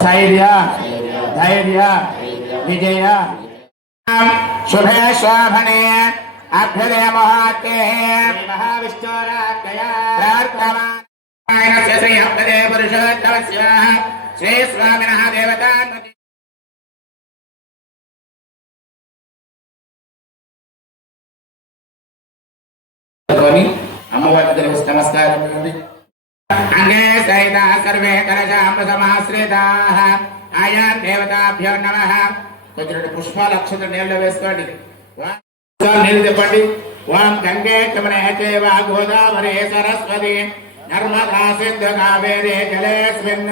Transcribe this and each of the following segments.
धैर्य धैर्य विजय शुभे शोभने अभ्युदय महात्मे महाविष्णुराज्ञया श्री अभ्युदय पुरुषोत्तमस्य श्री स्वामिनः देवता अम्मवारी नमस्कार अंगे सहिता सर्वे कलशामृतमाश्रिताः आया देवताभ्यो नमः కొంచెం పుష్పాల అక్షత నీళ్ళు వేసుకోండి నీళ్ళు తిప్పండి ఓం గంగే యమునే చైవ గోదావరి సరస్వతి నర్మదా సింధు కావేరి జలేస్మిన్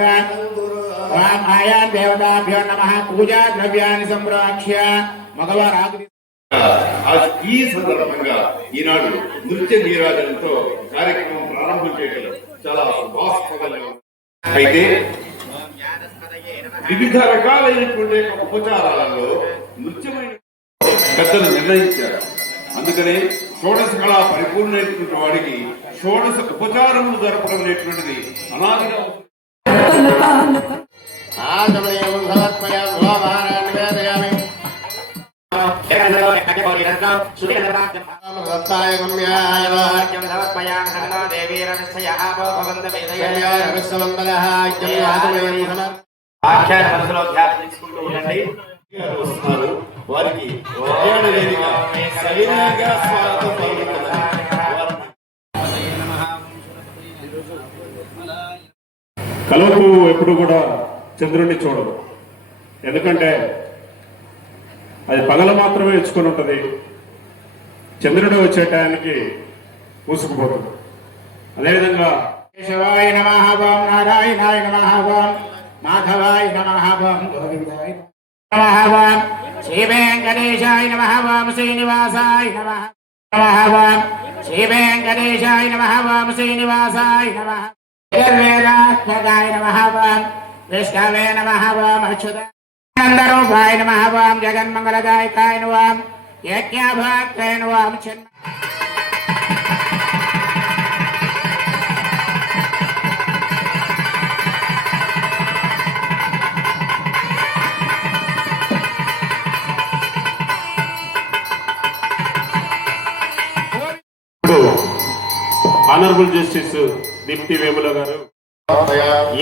ఓం ఆయా దేవతాభ్యో నమః పూజా ద్రవ్యాన్ని సంప్రోక్ష్య మగవారు ఈ సందర్భంగా ఈనాడు నృత్య నీరాజనంతో కార్యక్రమం ప్రారంభం చేయడం చాలా వాస్తవంగా అయితే వివిధ రకాలైనటువంటి ఉపచారాలలో నృత్యమైన పెద్దలు నిర్ణయించారు. అందుకనే షోడశ కళ పరిపూర్ణమైనటువంటి వాడికి షోడశ ఉపచారములు జరపడం అనేటువంటిది అనాదిగా వారికి కలువకు ఎప్పుడు కూడా చంద్రుడిని చూడదు. ఎందుకంటే అది పగల మాత్రమే ఇచ్చుకొని ఉంటుంది. చంద్రుడు వచ్చే టయానికి మూసుకుపోతుంది. అదేవిధంగా కేశవాయ నమః ఓం నారాయణాయ నమః ఓం మాధవాయ నమః ఓం గోవిందాయ నమః ఓం శ్రీ వెంకటేశాయ నమః ఓం శ్రీనివాసాయ నమః ఓం శ్రీ వెంకటేశాయ నమః ఓం శ్రీనివాసాయ నమః వేదాత్మకాయ నమః ఓం విష్ణవే నమః ఓం అచ్యుతానందరూపాయ నమః ఓం జగన్మంగళదాయకాయ ఓం యజ్ఞభాక్తాయ ఓం ఆనరబుల్ జస్టిస్ దీప్తి వేముల గారు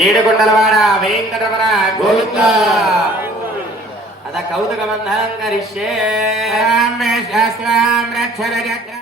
ఏడుకొండలవాడ వెంకటరమణ గోవింద అద కౌతుక బంధం కరిష్యే శాస్త్రం రక్షర చక్ర